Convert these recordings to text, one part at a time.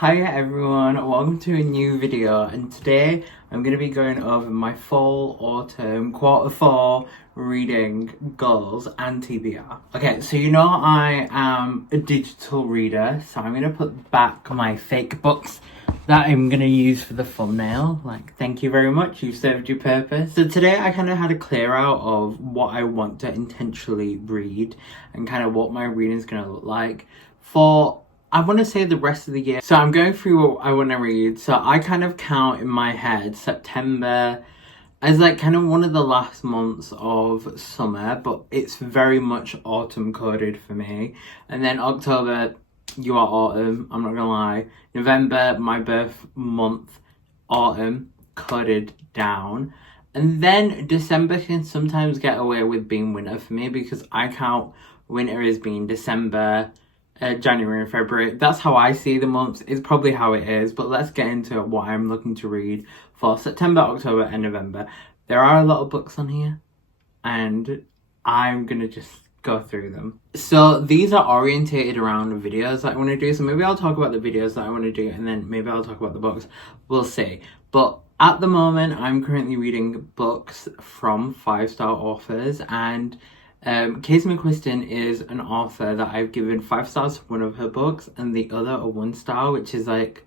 Hi everyone, welcome to a new video, and today I'm going to be going over my fall autumn quarter four reading goals and TBR. Okay, so you know I am a digital reader, so I'm going to put back my fake books that I'm going to use for the thumbnail. Thank you very much, you served your purpose. So today I kind of had a clear out of what I want to intentionally read and kind of what my reading is going to look like for I want to say the rest of the year. So I'm going through what I want to read. So I kind of count in my head September as like kind of one of the last months of summer, but it's very much autumn coded for me. And then October, you are autumn, I'm not gonna lie. November, my birth month, autumn, coded down. And then December can sometimes get away with being winter for me because I count winter as being December, January and February. That's how I see the months. It's probably how it is, but let's get into what I'm looking to read for September, October and November. There are a lot of books on here and I'm gonna just go through them. So these are orientated around videos that I want to do, so maybe I'll talk about the videos that I want to do and then maybe I'll talk about the books. We'll see. But at the moment I'm currently reading books from 5-star authors, and Casey McQuiston is an author that I've given 5 stars to one of her books and the other a 1 star, which is like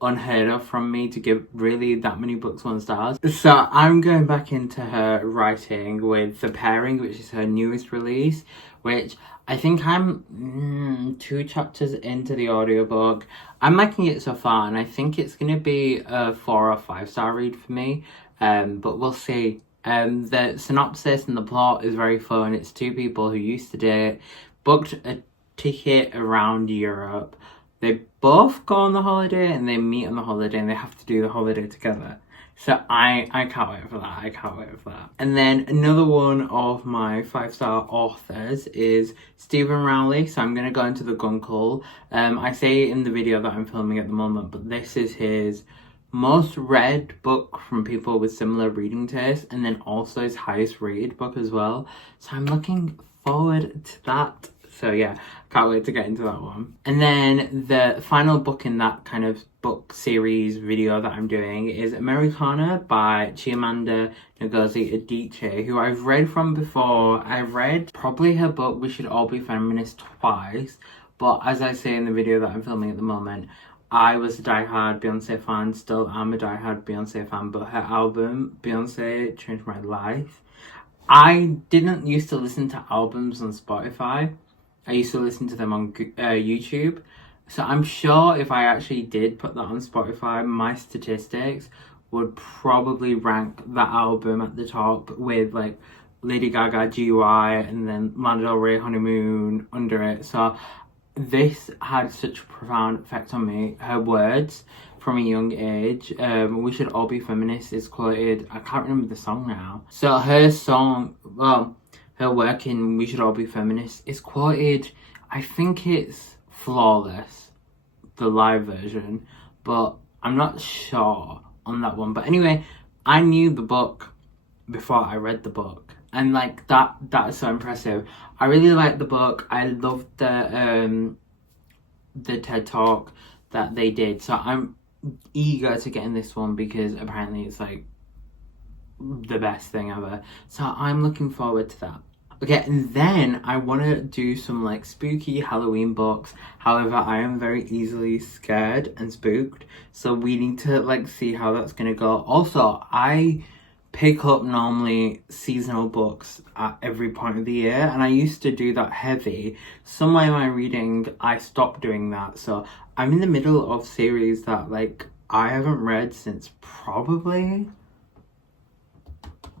unheard of from me to give really that many books 1 stars. So I'm going back into her writing with The Pairing, which is her newest release, which I think I'm 2 chapters into the audiobook. I'm liking it so far and I think it's going to be a 4 or 5 star read for me, but we'll see. The synopsis and the plot is very fun. It's 2 people who used to date, booked a ticket around Europe. They both go on the holiday and they meet on the holiday and they have to do the holiday together. So I can't wait for that. I can't wait for that. And then another one of my 5-star authors is Stephen Rowley. So I'm going to go into the Guncle. I say in the video that I'm filming at the moment, but this is his most read book from people with similar reading tastes, and then also his highest rated book as well. So I'm looking forward to that. So yeah, can't wait to get into that one. And then the final book in that kind of book series video that I'm doing is Americana by Chimamanda Ngozi Adichie, who I've read from before. I've read probably her book We Should All Be Feminist twice, but as I say in the video that I'm filming at the moment, I was a diehard Beyonce fan, still am a diehard Beyonce fan, but her album, Beyonce, changed my life. I didn't used to listen to albums on Spotify. I used to listen to them on YouTube. So I'm sure if I actually did put that on Spotify, my statistics would probably rank that album at the top with like Lady Gaga, GY, and then Lana Del Rey, Honeymoon under it. So this had such a profound effect on me. Her words from a young age, We Should All Be Feminists, is quoted, I can't remember the song now. So her song, well, her work in We Should All Be Feminists is quoted, I think it's Flawless, the live version, but I'm not sure on that one. But anyway, I knew the book before I read the book. And like that is so impressive. I really like the book. I loved the TED Talk that they did. So I'm eager to get in this one because apparently it's like the best thing ever. So I'm looking forward to that. Okay, and then I want to do some like spooky Halloween books. However, I am very easily scared and spooked. So we need to like see how that's going to go. Also, I pick up normally seasonal books at every point of the year, and I used to do that heavy. Somewhere in my reading I stopped doing that, so I'm in the middle of series that like I haven't read since probably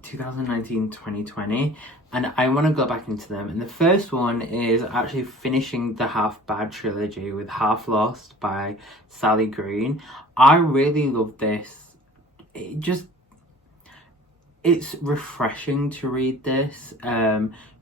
2019-2020, and I want to go back into them. And the first one is actually finishing the Half Bad trilogy with Half Lost by Sally Green. I really love this. It's refreshing to read this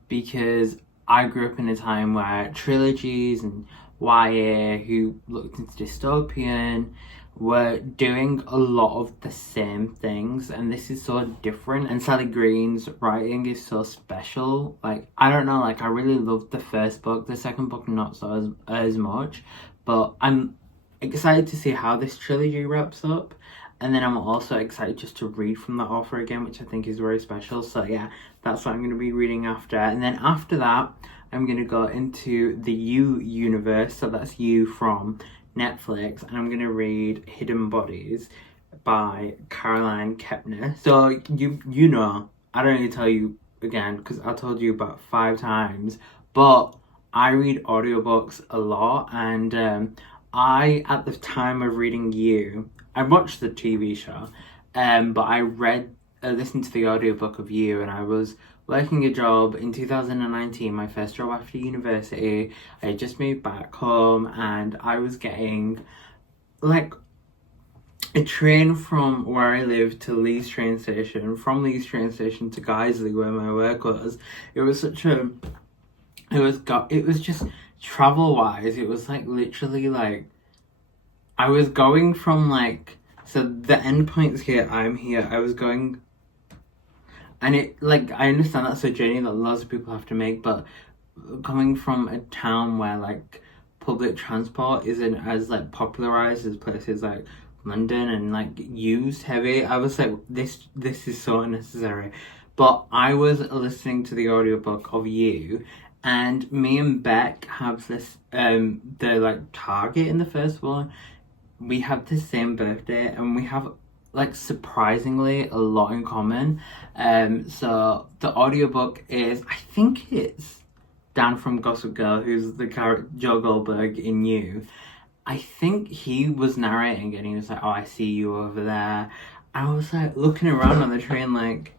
because I grew up in a time where trilogies and YA who looked into dystopian were doing a lot of the same things, and this is so different. And Sally Green's writing is so special. Like, I don't know, like I really loved the first book. The second book not so as much, but I'm excited to see how this trilogy wraps up. And then I'm also excited just to read from the author again, which I think is very special. So yeah, that's what I'm going to be reading after. And then after that, I'm going to go into the You universe. So that's You from Netflix. And I'm going to read Hidden Bodies by Caroline Kepner. So you know, I don't need to tell you again because I told you about 5 times. But I read audiobooks a lot. And I, at the time of reading You, I watched the TV show, but I listened to the audiobook of You, and I was working a job in 2019, my first job after university. I had just moved back home, and I was getting, like, a train from where I live to Leeds train station, from Leeds train station to Guiseley, where my work was. It was just, travel-wise, it was, like, literally, like, I was going from, like, so the endpoint's here, I'm here, I was going, and it, like, I understand that's a journey that lots of people have to make, but coming from a town where, like, public transport isn't as, like, popularized as places like London and, like, used heavy, I was like, this is so unnecessary. But I was listening to the audiobook of You, and me and Beck have this, the, like, Target in the first one. We have the same birthday, and we have, like, surprisingly a lot in common. So the audiobook is, I think it's Dan from Gossip Girl, who's the character Joe Goldberg in You. I think he was narrating it, and he was like, oh, I see you over there. I was, like, looking around on the train, like,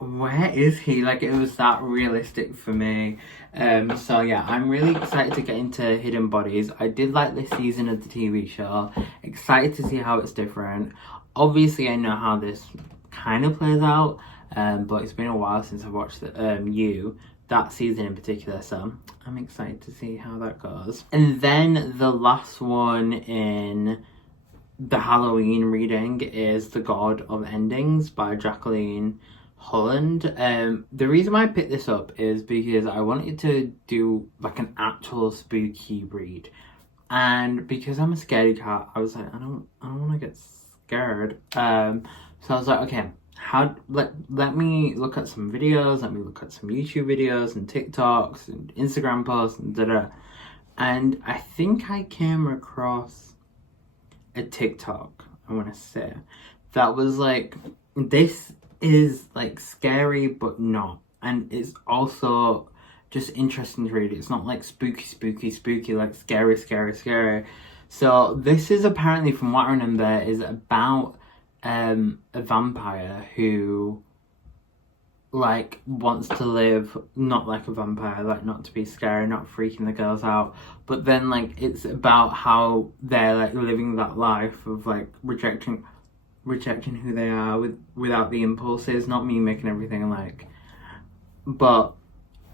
where is he? Like, it was that realistic for me. So yeah, I'm really excited to get into Hidden Bodies. I did like this season of the TV show. Excited to see how it's different. Obviously, I know how this kind of plays out, but it's been a while since I've watched You, that season in particular, so I'm excited to see how that goes. And then the last one in the Halloween reading is The God of Endings by Jacqueline Holland. The reason why I picked this up is because I wanted to do, like, an actual spooky read, and because I'm a scaredy cat, I was like, I don't want to get scared. So I was like, okay, let me look at some videos, let me look at some YouTube videos and TikToks and Instagram posts and and I think I came across a TikTok, I want to say, that was like, this is, like, scary but not, and it's also just interesting to read. It's not like spooky, like scary. So this is apparently, from what I remember, is about a vampire who, like, wants to live not like a vampire, like, not to be scary, not freaking the girls out, but then, like, it's about how they're, like, living that life of, like, rejecting who they are without the impulses. Not me making everything, like, but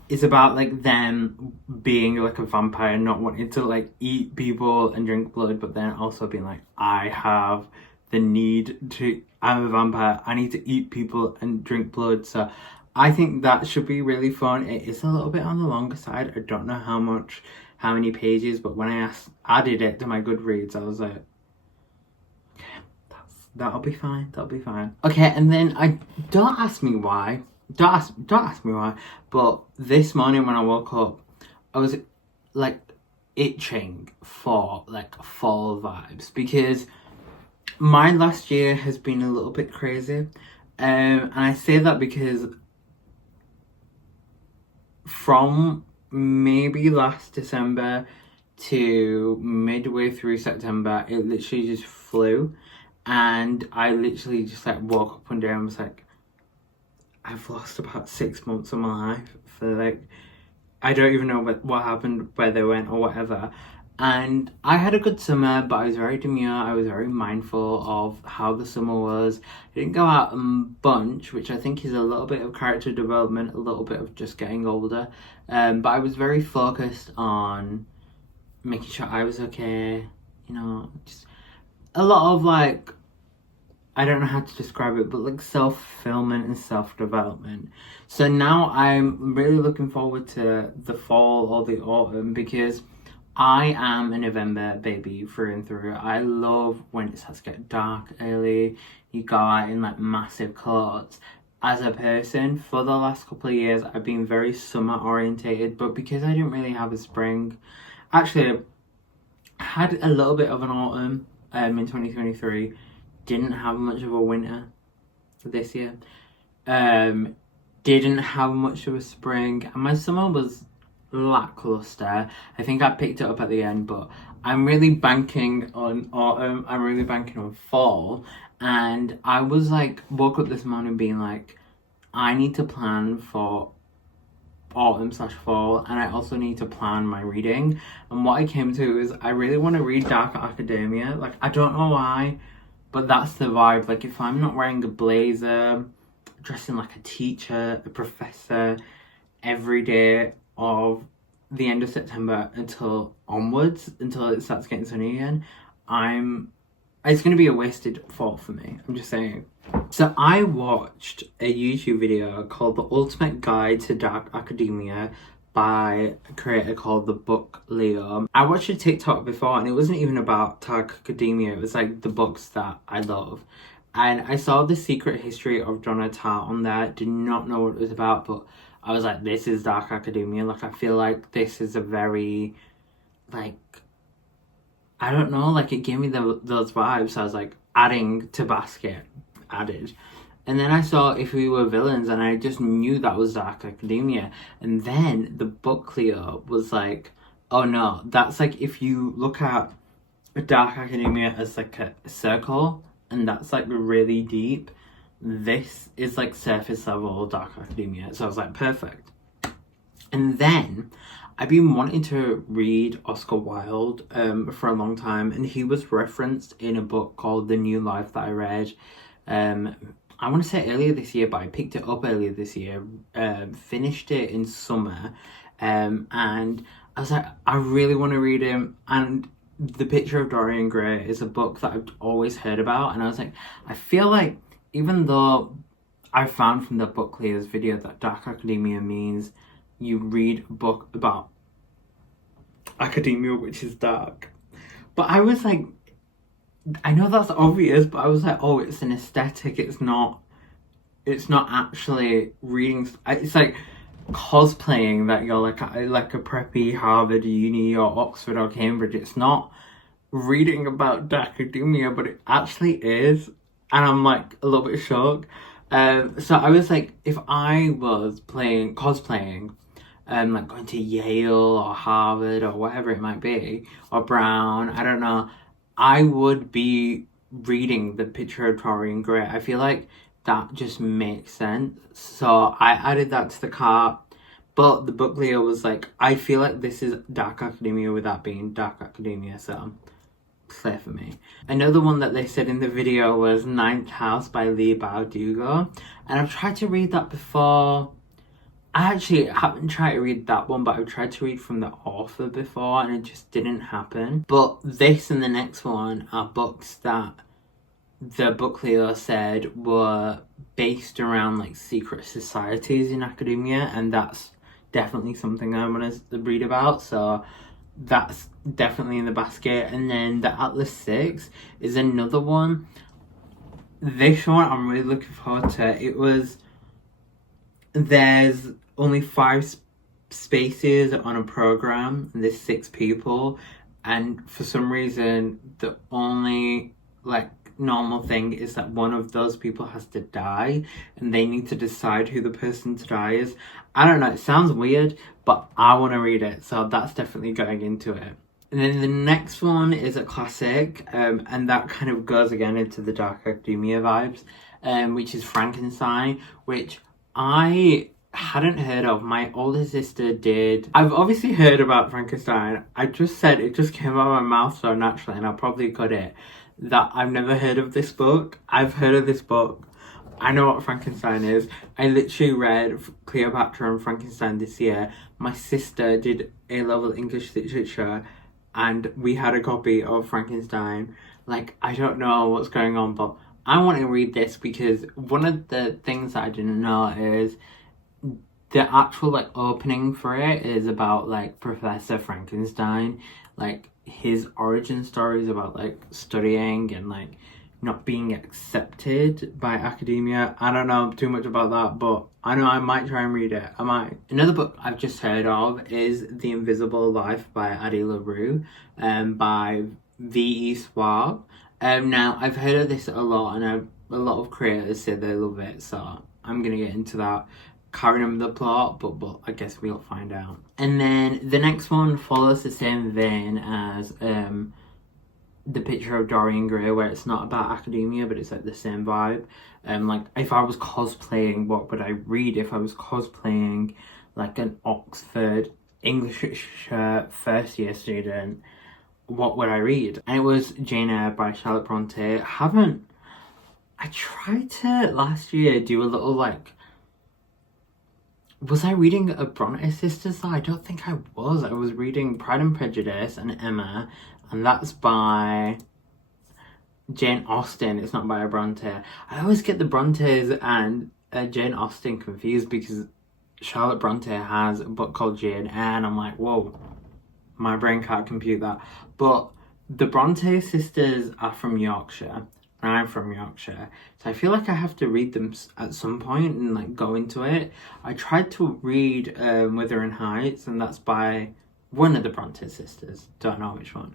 it's about, like, them being, like, a vampire, not wanting to, like, eat people and drink blood, but then also being like, I have the need to, I'm a vampire, I need to eat people and drink blood. So I think that should be really fun. It is a little bit on the longer side. I don't know how many pages, but when I added it to my Goodreads, I was like, that'll be fine. Okay, and then don't ask me why, but this morning when I woke up, I was, like, itching for, like, fall vibes, because my last year has been a little bit crazy, and I say that because from maybe last December to midway through September, it literally just flew. And I literally just, like, woke up one day and was like, I've lost about 6 months of my life for, like, I don't even know what happened, where they went or whatever. And I had a good summer, but I was very demure. I was very mindful of how the summer was. I didn't go out a bunch, which I think is a little bit of character development, a little bit of just getting older. But I was very focused on making sure I was okay, you know, just a lot of, like, I don't know how to describe it, but, like, self-fulfillment and self-development. So now I'm really looking forward to the fall or the autumn, because I am a November baby through and through. I love when it starts to get dark early. You go out in like massive coats. As a person, for the last couple of years, I've been very summer orientated, but because I didn't really have a spring, actually, I had a little bit of an autumn in 2023. Didn't have much of a winter this year. Didn't have much of a spring, and my summer was lackluster. I think I picked it up at the end, but I'm really banking on autumn. I'm really banking on fall. And I was like, woke up this morning being like, I need to plan for autumn/fall, and I also need to plan my reading. And what I came to is I really want to read dark academia. Like, I don't know why, but that's the vibe. Like, if I'm not wearing a blazer, dressing like a teacher, a professor, every day of the end of September until it starts getting sunny again, it's going to be a wasted fall for me. I'm just saying. So I watched a YouTube video called The Ultimate Guide to Dark Academia by a creator called The Book Leo. I watched a TikTok before and it wasn't even about dark academia. It was like the books that I love. And I saw The Secret History of Donna Tartt on there. Did not know what it was about, but I was like, this is dark academia. Like, I feel like this is a very, like, I don't know, like, it gave me those vibes. So I was like, adding to basket, added. And then I saw If We Were Villains, and I just knew that was dark academia. And then the book Cleo was like, oh no, that's like, if you look at dark academia as like a circle, and that's like really deep, this is like surface level dark academia. So I was like, perfect. And then I've been wanting to read Oscar Wilde for a long time, and he was referenced in a book called The New Life that I read. I want to say earlier this year, but I picked it up earlier this year, finished it in summer, and I was like, I really want to read him. And The Picture of Dorian Gray is a book that I've always heard about, and I was like, I feel like even though I found from the book Leah's video that dark academia means you read a book about academia which is dark, but I was like, I know that's obvious, but I was like, oh, it's an aesthetic, it's not actually reading. It's like cosplaying that you're like a preppy Harvard, Uni, or Oxford or Cambridge. It's not reading about dark academia, but it actually is, and I'm like a little bit shocked. So I was like, if I was cosplaying, like going to Yale or Harvard or whatever it might be, or Brown, I don't know, I would be reading The Picture of Dorian Gray. I feel like that just makes sense. So I added that to the cart. But the book Leo was like, I feel like this is dark academia without being dark academia, so clear for me. Another one that they said in the video was Ninth House by Leigh Bardugo. And I've tried to read that before. I actually haven't tried to read that one, but I've tried to read from the author before and it just didn't happen. But this and the next one are books that the book Leo said were based around like secret societies in academia, and that's definitely something I want to read about, so that's definitely in the basket. And then the Atlas 6 is another one. This one I'm really looking forward to. There's only 5 spaces on a program, and there's 6 people, and for some reason the only like normal thing is that one of those people has to die, and they need to decide who the person to die is. I don't know, it sounds weird, but I want to read it, so that's definitely going into it. And then the next one is a classic, and that kind of goes again into the dark academia vibes, which is Frankenstein, which I hadn't heard of. My older sister did. I've obviously heard about Frankenstein. I just said, it just came out of my mouth so naturally, and I probably got it, that I've never heard of this book. I've heard of this book. I know what Frankenstein is. I literally read Cleopatra and Frankenstein this year. My sister did A-level English literature, and we had a copy of Frankenstein. Like, I don't know what's going on, but I want to read this because one of the things that I didn't know is the actual like opening for it is about like Professor Frankenstein. like his origin stories about like studying and like not being accepted by academia. I don't know too much about that, but I know I might try and read it. I might. Another book I've just heard of is The Invisible Life by Addie LaRue, by V.E. Swab. Now I've heard of this a lot, and a lot of creators say they love it, so I'm gonna get into that. Can't remember the plot, but I guess we'll find out. And then the next one follows the same vein as The Picture of Dorian Gray, where it's not about academia, but it's like the same vibe. Like if I was cosplaying, what would I read? If I was cosplaying like an Oxford English literature first year student, what would I read? And it was Jane Eyre by Charlotte Bronte. I tried to last year do a little like, was I reading a Bronte sisters though? I don't think I was. I was reading Pride and Prejudice and Emma, and that's by Jane Austen. It's not by a Bronte. I always get the Brontes and Jane Austen confused because Charlotte Bronte has a book called Jane Eyre, and I'm like, whoa, my brain can't compute that. But the Bronte sisters are from Yorkshire, and I'm from Yorkshire, so I feel like I have to read them at some point and like go into it. I tried to read Wuthering Heights, and that's by one of the Bronte sisters, don't know which one,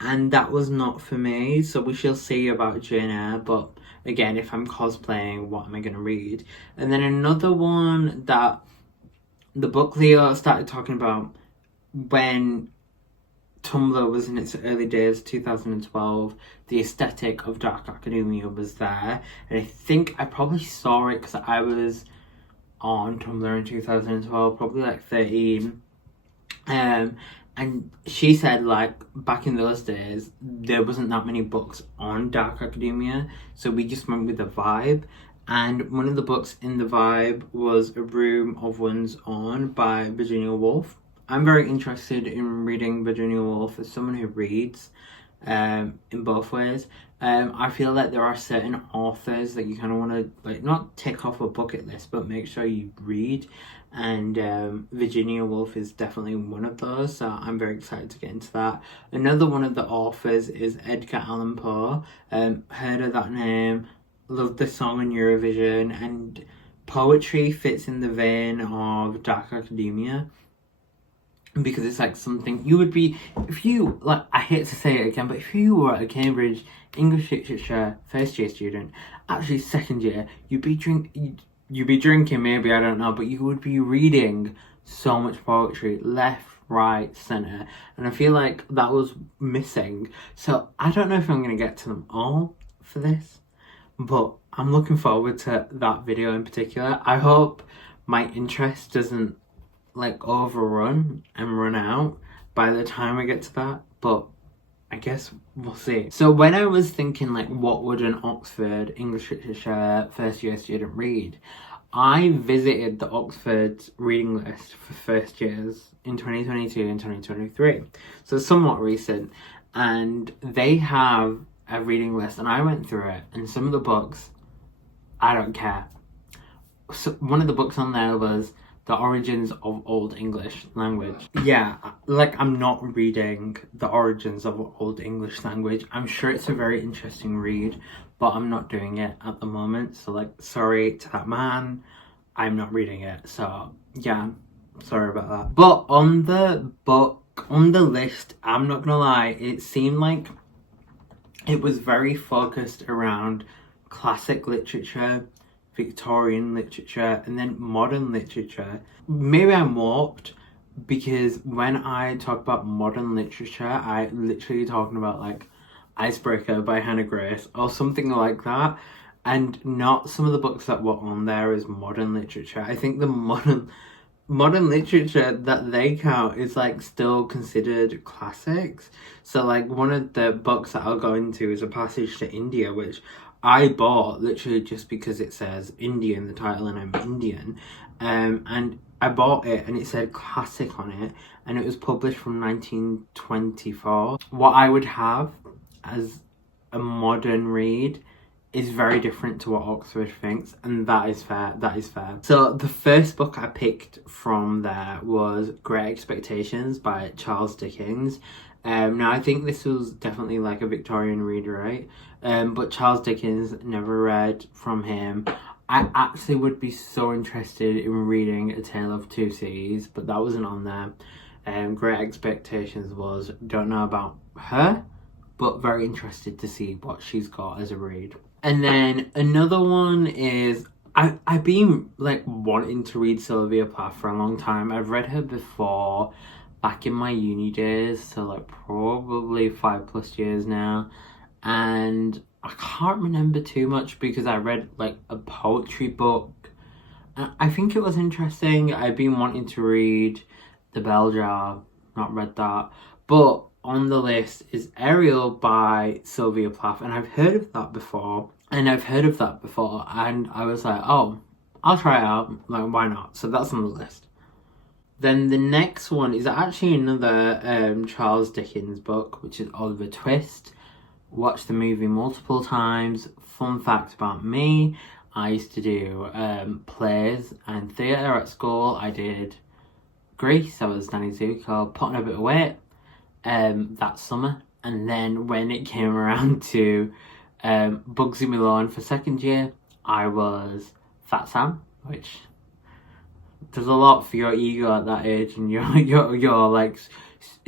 and that was not for me, so we shall see about Jane Eyre. But again, if I'm cosplaying, what am I going to read? And then another one that the book Leo started talking about when Tumblr was in its early days, 2012, the aesthetic of dark academia was there, and I think I probably saw it because I was on Tumblr in 2012, probably like 13, and she said like back in those days there wasn't that many books on dark academia, so we just went with the vibe. And one of the books in the vibe was A Room of One's Own by Virginia Woolf. I'm very interested in reading Virginia Woolf as someone who reads in both ways. I feel like there are certain authors that you kind of want to like not tick off a bucket list, but make sure you read. And Virginia Woolf is definitely one of those, so I'm very excited to get into that. Another one of the authors is Edgar Allan Poe. Heard of that name, loved the song on Eurovision, and poetry fits in the vein of dark academia, because it's like something you would be, if you, like, I hate to say it again, but if you were a Cambridge English literature first year student, actually second year, you'd be drinking maybe, I don't know, but you would be reading so much poetry left, right, centre, and I feel like that was missing. So I don't know if I'm going to get to them all for this, but I'm looking forward to that video in particular. I hope my interest doesn't like overrun and run out by the time I get to that, but I guess we'll see. So when I was thinking like what would an Oxford English literature first year student read, I visited the Oxford reading list for first years in 2022 and 2023, so somewhat recent, and they have a reading list, and I went through it, and some of the books I don't care. So one of the books on there was The Origins of Old English Language. Yeah, like I'm not reading The Origins of Old English Language. I'm sure it's a very interesting read, but I'm not doing it at the moment. So like, sorry to that man, I'm not reading it. So yeah, sorry about that. But on the book, on the list, I'm not gonna lie, it seemed like it was very focused around classic literature, Victorian literature, and then modern literature. Maybe I'm warped, because when I talk about modern literature, I literally talking about like Icebreaker by Hannah Grace or something like that, and not some of the books that were on there as modern literature. I think the modern literature that they count is like still considered classics. So like one of the books that I'll go into is A Passage to India, which I bought literally just because it says India in the title and I'm Indian, and I bought it and it said classic on it, and it was published from 1924. What I would have as a modern read is very different to what Oxford thinks, and that is fair. So the first book I picked from there was Great Expectations by Charles Dickens. Now I think this was definitely like a Victorian read, right? But Charles Dickens, never read from him. I actually would be so interested in reading A Tale of Two Cities, but that wasn't on there. Great Expectations was, don't know about her, but very interested to see what she's got as a read. And then another one is, I've been like wanting to read Sylvia Plath for a long time. I've read her before, back in my uni days, so like probably 5+ years now. And I can't remember too much because I read like a poetry book. I think it was interesting. I've been wanting to read The Bell Jar, not read that. But on the list is Ariel by Sylvia Plath, and I've heard of that before. And I was like, oh, I'll try it out. Like, why not? So that's on the list. Then the next one is actually another Charles Dickens book, which is Oliver Twist. Watched the movie multiple times. Fun fact about me, I used to do plays and theatre at school. I did Grease, I was Danny Zuko, putting a bit of weight that summer. And then when it came around to Bugsy Malone for second year, I was Fat Sam, which does a lot for your ego at that age and your like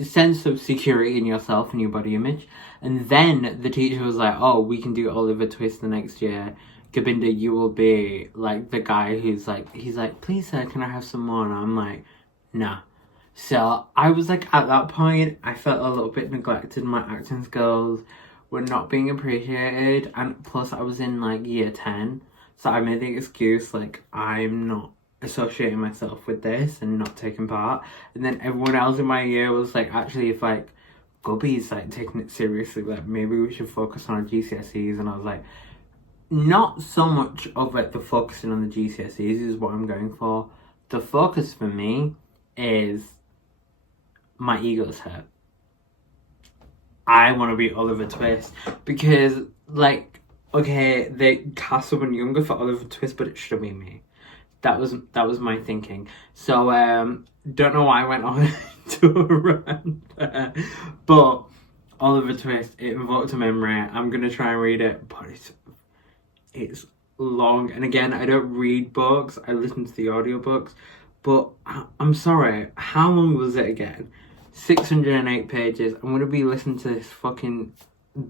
sense of security in yourself and your body image. And then the teacher was like, oh, we can do Oliver Twist the next year. Gobinder, you will be like the guy who's like, he's like, please sir, can I have some more? And I'm like, nah. So I was like, at that point, I felt a little bit neglected. My acting skills were not being appreciated. And plus I was in like year 10. So I made the excuse, like, I'm not associating myself with this and not taking part. And then everyone else in my year was like, actually, if like Gubby's like taking it seriously, like maybe we should focus on our GCSEs. And I was like, not so much of like the focusing on the GCSEs is what I'm going for. The focus for me is my ego's hurt. I want to be Oliver Twist because, like, okay, they cast someone younger for Oliver Twist, but it should have been me. That was my thinking. So don't know why I went on to a rant there, but Oliver Twist, it invoked a memory. I'm gonna try and read it, but it's long. And again, I don't read books. I listen to the audiobooks. But I'm sorry, how long was it again? 608 pages. I'm going to be listening to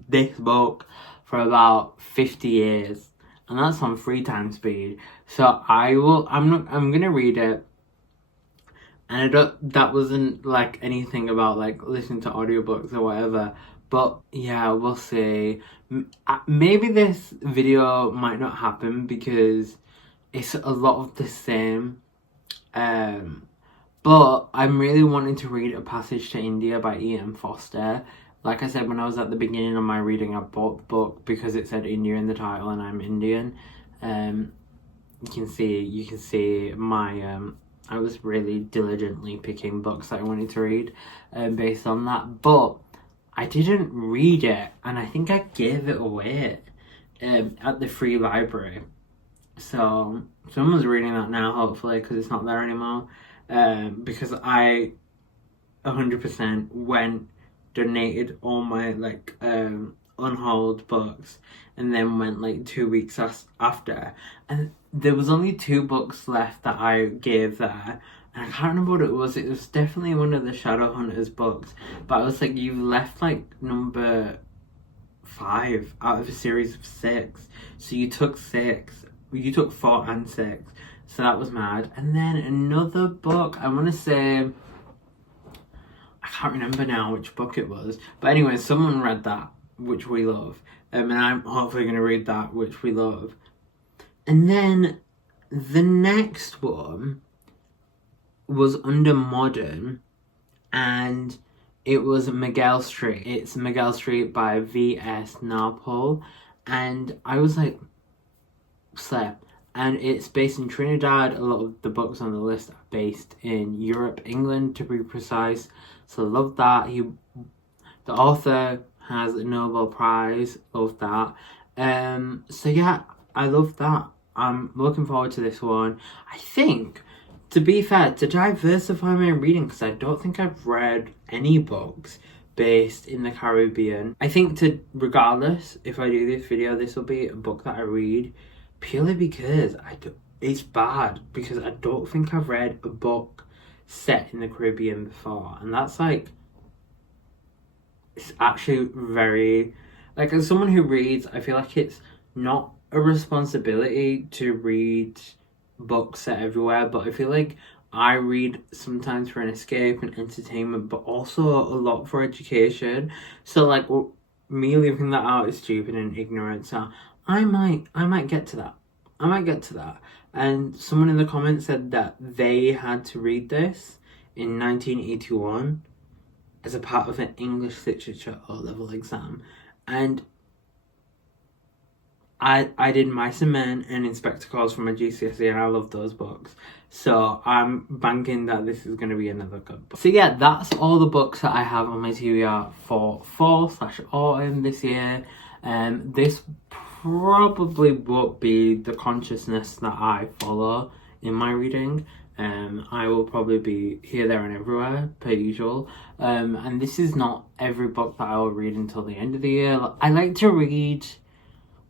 this book for about 50 years. And that's on 3 times speed. So I'm going to read it. And that wasn't like anything about like listening to audiobooks or whatever. But yeah, we'll see. Maybe this video might not happen because it's a lot of the same. But I'm really wanting to read A Passage to India by E.M. Forster. Like I said, when I was at the beginning of my reading, I bought the book because it said India in the title and I'm Indian. You can see my I was really diligently picking books that I wanted to read based on that. But I didn't read it, and I think I gave it away at the free library. So someone's reading that now, hopefully, because it's not there anymore. Because I 100% went, donated all my like unhauled books, and then went like 2 weeks after, and there was only 2 books left that I gave there. And I can't remember what it was. It was definitely one of the Shadowhunters books, but I was like, you left like number 5 out of a series of 6, so you took 6. You took 4 and 6, so that was mad. And then another book, I want to say, I can't remember now which book it was, but anyway, someone read that, which we love, and I'm hopefully going to read that, which we love. And then the next one was under Modern, and it was Miguel Street. It's Miguel Street by V.S. Naipaul, and I was like, slap. And it's based in Trinidad. A lot of the books on the list are based in Europe, England to be precise. So love that. The author has a Nobel Prize. Love that. So yeah, I love that. I'm looking forward to this one. I think, to be fair, to diversify my reading, because I don't think I've read any books based in the Caribbean. I think regardless, if I do this video, this will be a book that I read purely because it's bad, because I don't think I've read a book set in the Caribbean before, and that's like, it's actually very, like, as someone who reads, I feel like it's not a responsibility to read books set everywhere, but I feel like I read sometimes for an escape and entertainment, but also a lot for education. So like, me leaving that out is stupid and ignorant, so I might get to that. I might get to that. And someone in the comments said that they had to read this in 1981 as a part of an English literature O-level exam. And I did Mice and Men and Inspector Calls for my GCSE, and I love those books. So I'm banking that this is going to be another good book. So yeah, that's all the books that I have on my TBR for fall/autumn this year. This probably won't be the consciousness that I follow in my reading. I will probably be here, there and everywhere per usual. And this is not every book that I will read until the end of the year. I like to read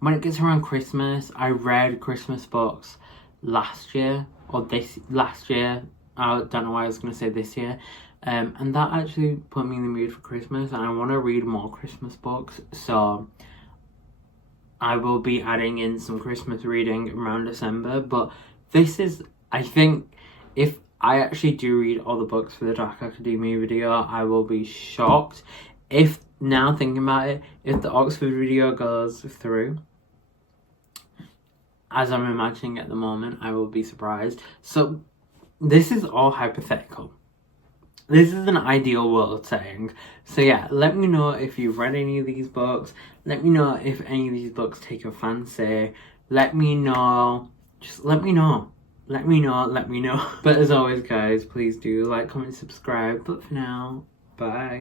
when it gets around Christmas. I read Christmas books last year. I don't know why I was going to say this year. And that actually put me in the mood for Christmas, and I want to read more Christmas books. So I will be adding in some Christmas reading around December. But this is, I think, if I actually do read all the books for the Dark Academia video, I will be shocked. If, now thinking about it, if the Oxford video goes through, as I'm imagining at the moment, I will be surprised. So this is all hypothetical. This is an ideal world setting. So yeah, let me know if you've read any of these books. Let me know if any of these books take your fancy. Let me know. Just let me know. Let me know. But as always, guys, please do like, comment, subscribe. But for now, bye.